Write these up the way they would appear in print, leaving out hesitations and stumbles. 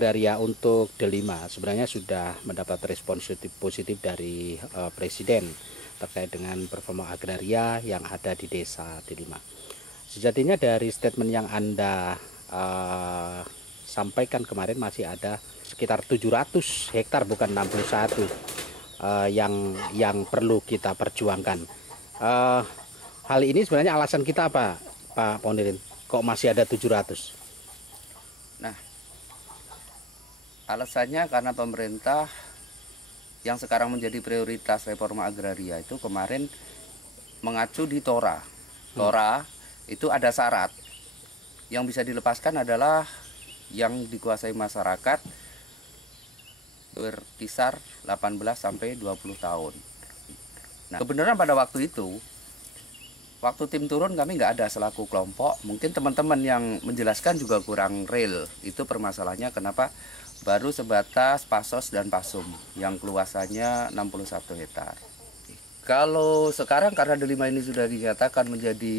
Agraria untuk Delima sebenarnya sudah mendapat respon positif dari Presiden terkait dengan performa agraria yang ada di desa Delima. Sejatinya dari statement yang Anda sampaikan kemarin masih ada sekitar 700 hektar bukan 61 yang perlu kita perjuangkan. Hal ini sebenarnya alasan kita apa, Pak Ponirin? Kok masih ada 700? Nah, alasannya karena pemerintah yang sekarang menjadi prioritas reforma agraria itu kemarin mengacu di Tora. Tora itu ada syarat. Yang bisa dilepaskan adalah yang dikuasai masyarakat berkisar 18 sampai 20 tahun. Nah, kebenaran pada waktu itu, waktu tim turun kami nggak ada selaku kelompok. Mungkin teman-teman yang menjelaskan juga kurang real. Itu permasalahannya kenapa baru sebatas Pasos dan Pasum yang keluasannya 61 hektar. Kalau sekarang karena Delima ini sudah dinyatakan menjadi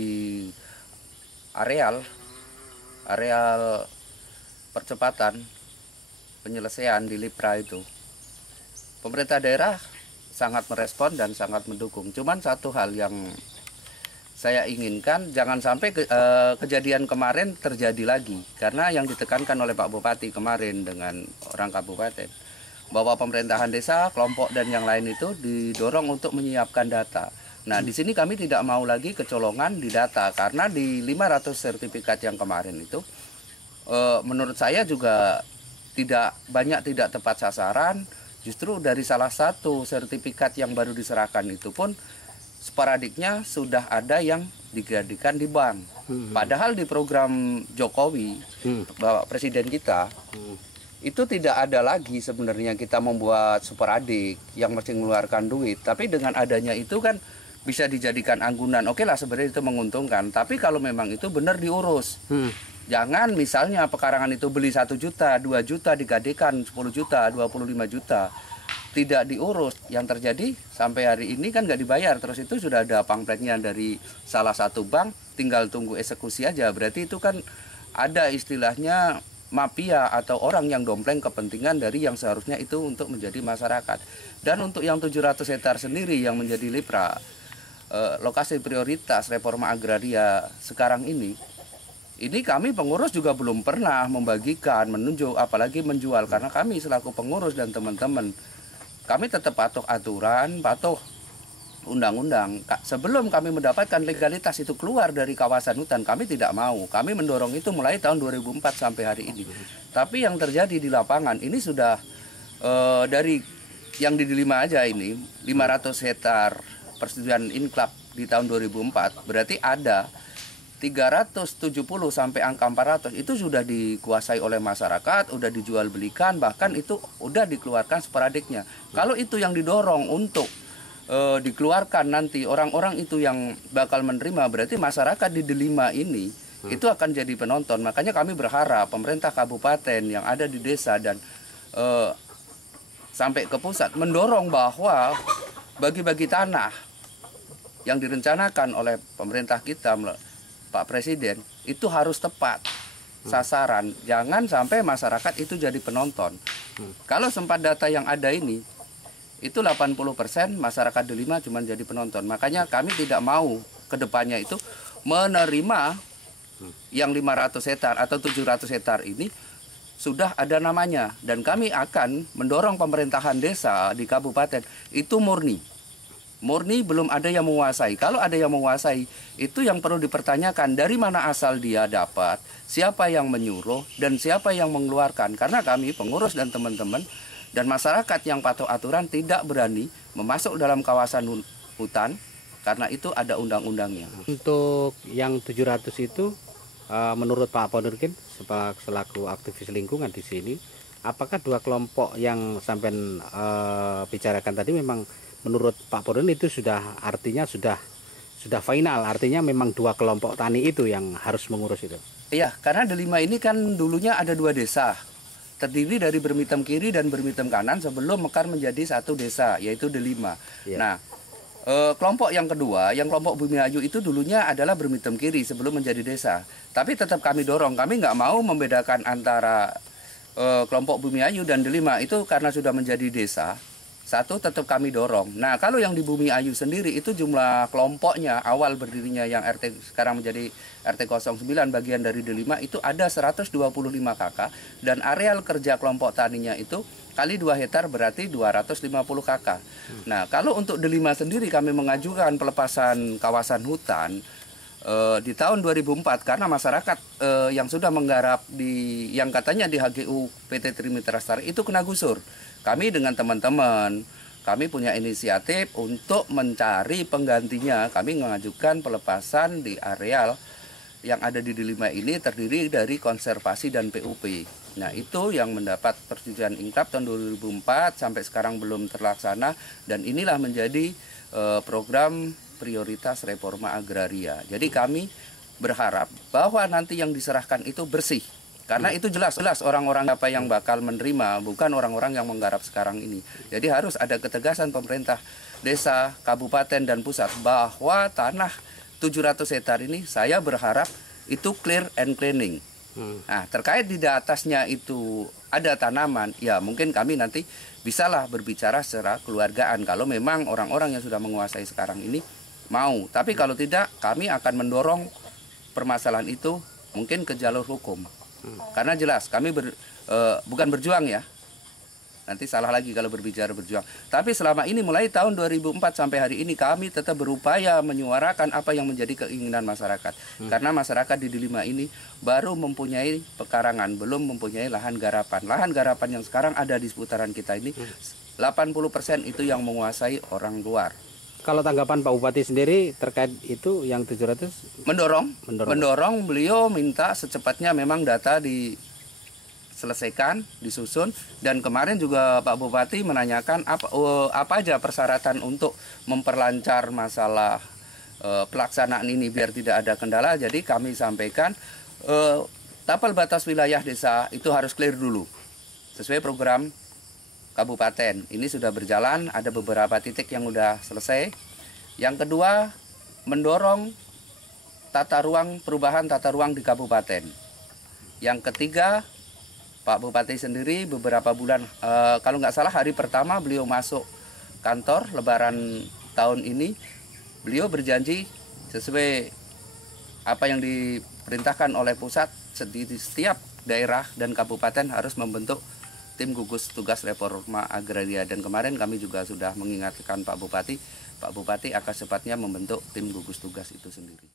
areal percepatan penyelesaian di Lipra itu, pemerintah daerah sangat merespon dan sangat mendukung. Cuman satu hal yang saya inginkan, jangan sampai kejadian kemarin terjadi lagi. Karena yang ditekankan oleh Pak Bupati kemarin dengan orang kabupaten, bahwa pemerintahan desa, kelompok dan yang lain itu didorong untuk menyiapkan data. Nah, di sini kami tidak mau lagi kecolongan di data, karena di 500 sertifikat yang kemarin itu, menurut saya juga tidak tepat sasaran. Justru dari salah satu sertifikat yang baru diserahkan itu pun sporadiknya sudah ada yang digadikan di bank. Padahal di program Jokowi, Bapak Presiden kita, itu tidak ada lagi sebenarnya kita membuat sporadik yang mesti mengeluarkan duit. Tapi dengan adanya itu kan bisa dijadikan anggunan. Oke lah, sebenarnya itu menguntungkan. Tapi kalau memang itu benar diurus. Jangan misalnya pekarangan itu beli 1 juta, 2 juta digadekan 10 juta, 25 juta. Tidak diurus. Yang terjadi sampai hari ini kan nggak dibayar. Terus itu sudah ada pamfletnya dari salah satu bank, tinggal tunggu eksekusi aja. Berarti itu kan ada istilahnya mafia atau orang yang dompleng kepentingan dari yang seharusnya itu untuk menjadi masyarakat. Dan untuk yang 700 hektar sendiri yang menjadi Lipra, lokasi prioritas reforma agraria sekarang ini kami pengurus juga belum pernah membagikan, menunjuk, apalagi menjual. Karena kami selaku pengurus dan teman-teman, kami tetap patuh aturan, patuh undang-undang. Sebelum kami mendapatkan legalitas itu keluar dari kawasan hutan, kami tidak mau. Kami mendorong itu mulai tahun 2004 sampai hari ini. Tapi yang terjadi di lapangan ini sudah dari yang di Delima aja ini, 500 hektar persetujuan inklap di tahun 2004, berarti ada 370 sampai angka 400 itu sudah dikuasai oleh masyarakat, udah dijual belikan, bahkan itu udah dikeluarkan sporadiknya. Kalau itu yang didorong untuk dikeluarkan nanti orang-orang itu yang bakal menerima, berarti masyarakat di Delima ini itu akan jadi penonton. Makanya kami berharap pemerintah kabupaten yang ada di desa dan sampai ke pusat mendorong bahwa bagi-bagi tanah yang direncanakan oleh pemerintah kita, Pak Presiden, itu harus tepat sasaran. Jangan sampai masyarakat itu jadi penonton. Kalau sempat data yang ada ini, itu 80% masyarakat Delima cuma jadi penonton. Makanya kami tidak mau ke depannya itu menerima yang 500 hektar atau 700 hektar ini sudah ada namanya. Dan kami akan mendorong pemerintahan desa di kabupaten itu murni belum ada yang menguasai. Kalau ada yang menguasai, itu yang perlu dipertanyakan, dari mana asal dia dapat, siapa yang menyuruh, dan siapa yang mengeluarkan. Karena kami pengurus dan teman-teman dan masyarakat yang patuh aturan tidak berani memasuk dalam kawasan hutan karena itu ada undang-undangnya. Untuk yang 700 itu, menurut Pak Ponirin selaku aktivis lingkungan di sini, apakah dua kelompok yang sampai bicarakan tadi memang menurut Pak Ponirin itu artinya sudah final, artinya memang dua kelompok tani itu yang harus mengurus itu? Iya, karena Delima ini kan dulunya ada 2 desa, terdiri dari Bermitem Kiri dan Bermitem Kanan sebelum mekar menjadi satu desa, yaitu Delima. Ya. Nah, kelompok yang kedua, yang kelompok Bumiayu itu dulunya adalah Bermitem Kiri sebelum menjadi desa. Tapi tetap kami dorong, kami nggak mau membedakan antara kelompok Bumi Ayu dan Delima itu karena sudah menjadi desa, satu tetap kami dorong. Nah, kalau yang di Bumi Ayu sendiri itu jumlah kelompoknya awal berdirinya yang RT sekarang menjadi RT 09 bagian dari Delima itu ada 125 kakak dan areal kerja kelompok taninya itu kali 2 hektar berarti 250 kakak. Nah, kalau untuk Delima sendiri kami mengajukan pelepasan kawasan hutan di tahun 2004 karena masyarakat yang sudah menggarap yang katanya di HGU PT Trimitra Lestari itu kena gusur. Kami dengan teman-teman kami punya inisiatif untuk mencari penggantinya. Kami mengajukan pelepasan di areal yang ada di Delima ini terdiri dari konservasi dan PUP. Nah, itu yang mendapat persetujuan Inkrab tahun 2004 sampai sekarang belum terlaksana dan inilah menjadi program prioritas reforma agraria. Jadi kami berharap bahwa nanti yang diserahkan itu bersih. Karena itu jelas orang-orang apa yang bakal menerima, bukan orang-orang yang menggarap sekarang ini. Jadi harus ada ketegasan pemerintah desa, kabupaten, dan pusat bahwa tanah 700 hektar ini saya berharap itu clear and cleaning. Nah, terkait di atasnya itu ada tanaman, ya mungkin kami nanti bisalah berbicara secara keluargaan kalau memang orang-orang yang sudah menguasai sekarang ini mau. Tapi kalau tidak, kami akan mendorong permasalahan itu mungkin ke jalur hukum. Karena jelas kami bukan berjuang ya. Nanti salah lagi kalau berbicara berjuang. Tapi selama ini mulai tahun 2004 sampai hari ini kami tetap berupaya menyuarakan apa yang menjadi keinginan masyarakat. Karena masyarakat di Delima ini baru mempunyai pekarangan, belum mempunyai lahan garapan. Lahan garapan yang sekarang ada di seputaran kita ini 80% itu yang menguasai orang luar. Kalau tanggapan Pak Bupati sendiri terkait itu yang 700? Mendorong beliau minta secepatnya memang data diselesaikan, disusun. Dan kemarin juga Pak Bupati menanyakan apa aja persyaratan untuk memperlancar masalah pelaksanaan ini biar tidak ada kendala. Jadi kami sampaikan tapal batas wilayah desa itu harus clear dulu sesuai program kabupaten. Ini sudah berjalan, ada beberapa titik yang sudah selesai. Yang kedua, mendorong perubahan tata ruang di kabupaten. Yang ketiga, Pak Bupati sendiri beberapa bulan, kalau nggak salah hari pertama beliau masuk kantor Lebaran tahun ini, beliau berjanji sesuai apa yang diperintahkan oleh pusat, di setiap daerah dan kabupaten harus membentuk tim gugus tugas reforma agraria. Dan kemarin kami juga sudah mengingatkan Pak Bupati akan secepatnya membentuk tim gugus tugas itu sendiri.